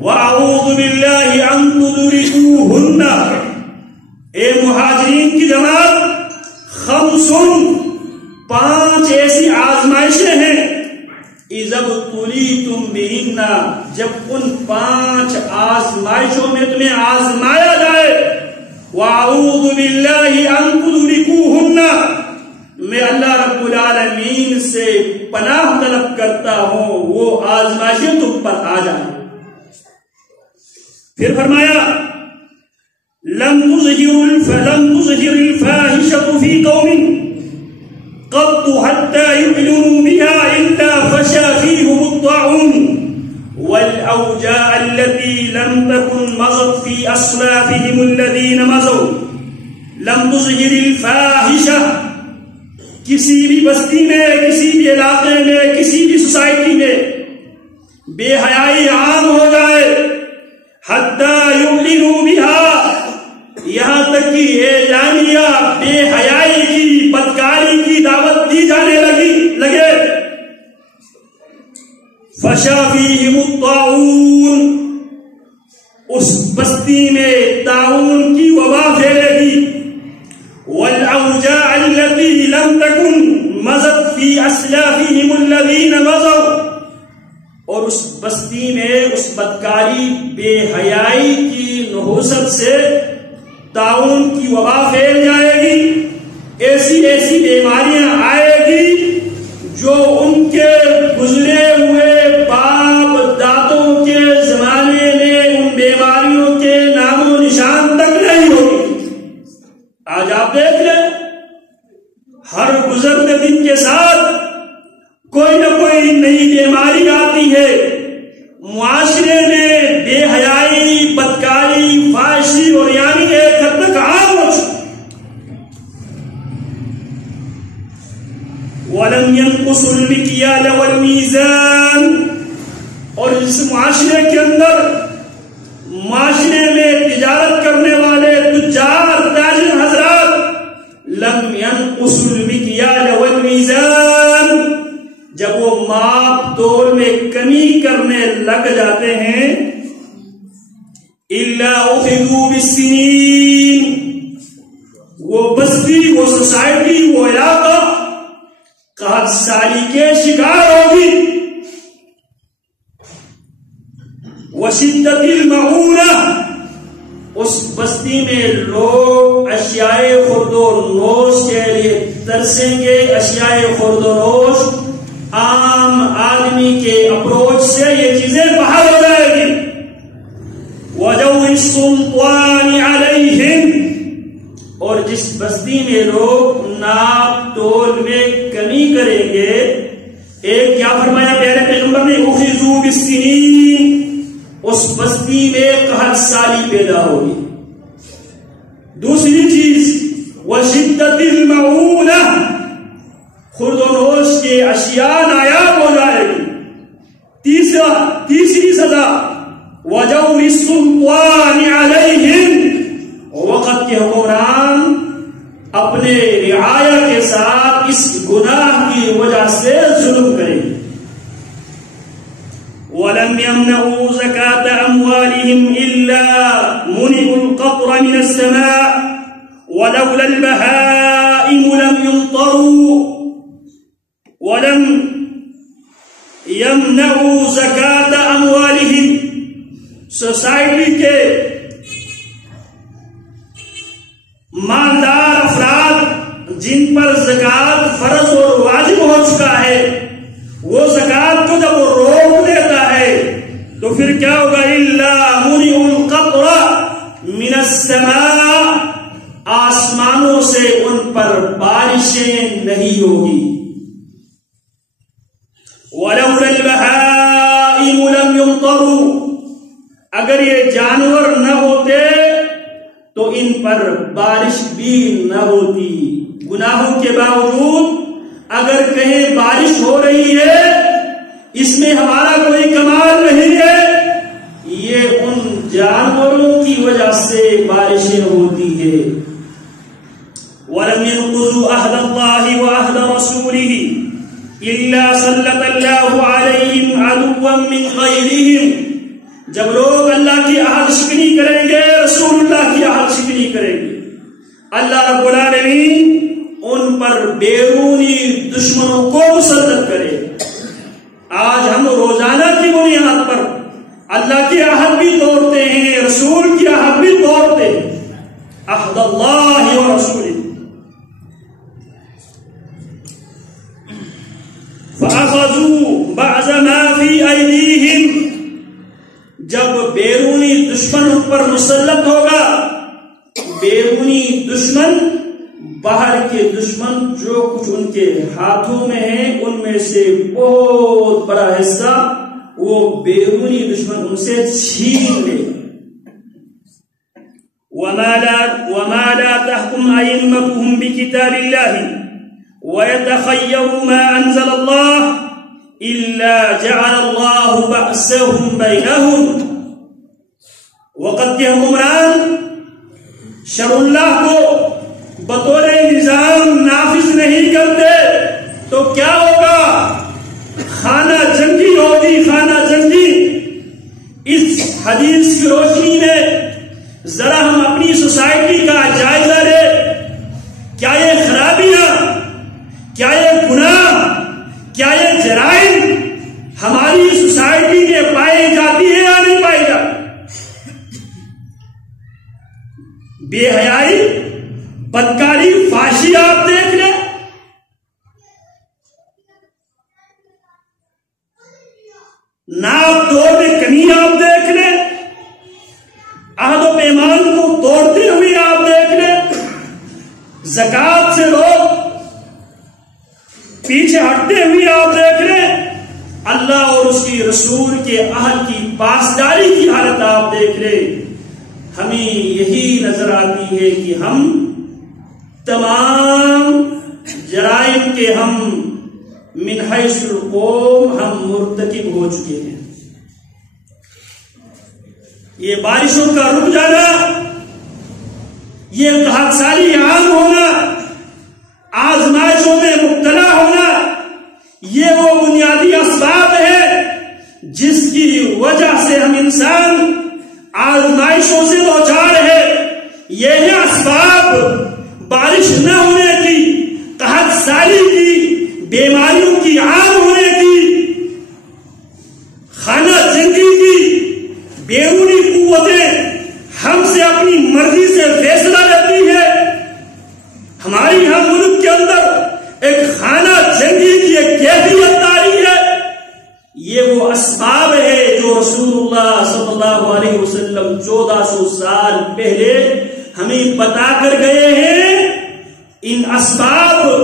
وَأَعُوذُ بِاللَّهِ أَن تُدْرِكُوهُنَّ، اے مہاجرین کی جماعت، خمسن، 5 ایسی آزمائشیں ہیں، اِذَا ابْتُلِیتُم بِهِنَّ، جب ان 5 آزمائشوں میں تمہیں آزمایا جائے، وَأَعُوذُ بِاللَّهِ أَن تُدْرِكُوهُنَّ، میں اللہ رب العالمین سے پناہ طلب کرتا ہوں وہ آزمائشیں تم پر آ جائیں۔ پھر فرمایا لم تظہر الفاحشة في قوم قط حتى يعلنوا بها إلا فشى فيهم الطاعون والأوجاع التي لم تكن مضت في أسلافهم الذين مضوا۔ لم تظہر الفاحشة، کسی بھی بستی میں، کسی بھی علاقے میں، کسی بھی سوسائٹی میں بے حیائی عام ہو جائے، حتی یعلنوا بها، یہاں تک کہ اعلانیہ بے حیائی کی، بدکاری کی دعوت دی جانے لگے، فشا فیہم الطاعون، اس بستی میں طاعون کی وبا پھیلے گی، والأوجاع التي لم تكن مضت في أسلافهم الذين مضوا، اور اس بستی میں اس بدکاری بے حیائی کی نحوست سے طاعون کی وبا پھیل جائے گی، ایسی بیماریاں آئے گی جو ان کے گزرے ہوئے باپ دادوں کے زمانے میں ان بیماریوں کے نام و نشان تک نہیں ہوگی۔ آج آپ دیکھ لیں، ہر گزرتے دن کے ساتھ کوئی نہ کوئی نئی بیماری آتی ہے، معاشرے میں بے حیائی، بدکاری، فحاشی اور یعنی ایک حد تک عام ہو چکی۔ وَلَمْ يَنْقُصُوا الْمِكْيَالَ وَالْمِيزَانَ، اور اس معاشرے کے اندر، معاشرے میں تجارت کرنے والے تجار، تاجر حضرات، لم ينقصوا المكيال والميزان، جب وہ ماپ تول میں کمی کرنے لگ جاتے ہیں، الا اخذوا بالسنين، وہ بستی، وہ سوسائٹی، وہ علاقہ قحط سالی کے شکار ہوگی، وشدت المعونہ، اس بستی میں لوگ اشیاء خورد و نوش کے لیے ترسیں گے، اشیاء خورد و نوش، عام آدمی کے اپروچ سے یہ چیزیں باہر ہو جائے گی، وَجَوْرِ السُّلْطَانِ عَلَيْهِمْ، اور جس بستی میں لوگ ناپ تول میں کمی کریں گے، ایک کیا فرمایا پیارے پیغمبر نے، اخذوا بالسنین، اس بستی میں قحط سالی پیدا ہوگی۔ دوسری چیز وشدت المعونہ، خورد و نوش کے اشیاء نایاب ہو جائے گی۔ تیسری سزا وجور السلطان علیہم، وقت کے حکمران اپنے رعایا کے ساتھ اس گناہ کی وجہ سے ظلم کریں گے۔ وَلَمْ يَمْنَعُوا زَكَاةَ أَمْوَالِهِمْ إِلَّا مُنِعُوا الْقَطْرَ مِنَ السَّمَاءِ وَلَوْلَا الْبَهَائِمُ لَمْ يُمْطَرُوا وَلَمْ يَمْنَعُوا زَكَاةَ أَمْوَالِهِمْ، سوسائٹی کے مالدار افراد جن پر زکوٰۃ فرض اور واجب ہو چکا ہے، وہ زکوٰۃ کو جب وہ روک دیتا ہے تو پھر کیا ہوگا، الا منع القطر من السماء، آسمانوں سے ان پر بارشیں نہیں ہوگی، ولولا البهائم لم يمطروا، اگر یہ جانور نہ ہوتے تو ان پر بارش بھی نہ ہوتی۔ گناہوں کے باوجود اگر کہیں بارش ہو رہی ہے، اس میں ہمارا کوئی کمال نہیں ہے، یہ ان جانوروں کی وجہ سے بارشیں ہوتی ہے۔ وَلَمْ يَنقُضُوا عَهْدَ اللَّهِ وَعَهْدَ رَسُولِهِ إِلَّا سَلَّطَ اللَّهُ عَلَيْهِمْ عَدُوًّا مِّنْ غَيْرِهِمْ جب لوگ اللہ کی عہد شکنی کریں گے، رسول اللہ کی عہد شکنی کریں گے، اللہ رب العالمین ان پر بیرونی دشمنوں کو مسلط کرے۔ آج ہم روزانہ کی بنیاد پر اللہ کی عہد بھی توڑتے ہیں، رسول کی عہد بھی توڑتے ہیں۔ عہد اللہ و رسولہ فَأَخَذُوا بَعْضَ مَا فِي أَيْدِيهِمْ، جب بیرونی دشمن ان پر مسلط ہوگا، بیرونی دشمن باہر کے دشمن جو کچھ ان کے ہاتھوں میں ہیں ان میں سے بہت بڑا حصہ وہ بیرونی دشمن ان سے چھین لے۔ وَمَا لَا تَحْكُمْ أَئِمَّتُهُمْ بِكِتَابِ اللَّهِ وَيَتَخَيَّرُوا مَا أَنزَلَ اللَّهُ إِلَّا جَعَلَ اللَّهُ بَأْسَهُمْ بَيْنَهُمْ، وقت کے حکمران شرع اللہ کو بطور نظام نافذ نہیں کرتے تو کیا ہوگا؟ خانہ جنگی ہوگی، خانہ جنگی۔ اس حدیث کی روشنی میں ذرا ہم اپنی سوسائٹی کا جائزہ لیں۔ کیا یہ خرابیاں، کیا یہ گناہ، کیا یہ جرائم ہماری سوسائٹی میں پائی جاتی ہے یا نہیں پائی جاتی؟ بے حیائی، بدکاری، فحاشی آپ دیکھ لیں، ناپ توڑ میں کمی آپ دیکھ لیں، عہد و پیمان کو توڑتے ہوئے آپ دیکھ لیں، زکوٰۃ سے لوگ پیچھے ہٹتے ہوئے آپ دیکھ لیں، اللہ اور اس کی رسول کے عہد کی پاسداری کی حالت آپ دیکھ لیں۔ ہمیں یہی نظر آتی ہے کہ ہم تمام جرائم کے ہم من حیث القوم ہم مرتکب ہو چکے ہیں۔ یہ بارشوں کا رک جانا، یہ قحط سالی عام ہونا، آزمائشوں میں مبتلا ہونا، یہ وہ بنیادی اسباب ہے جس کی وجہ سے ہم انسان آزمائشوں سے دوچار ہے۔ یہ ہے اسباب بارش نہ ہونے کی، قحط سالی کی، بیماریوں کی عام ہونے کی، خانہ جنگی کی۔ بیرونی قوتیں ہم سے اپنی مرضی سے فیصلہ لیتی ہے۔ ہماری یہاں ملک کے اندر ایک خانہ جنگی کی ایک کیفیت آئی ہے۔ یہ وہ اسباب ہے جو رسول اللہ صلی اللہ علیہ وسلم 1400 سال پہلے ہمیں بتا کر گئے ہیں۔ ان اسباب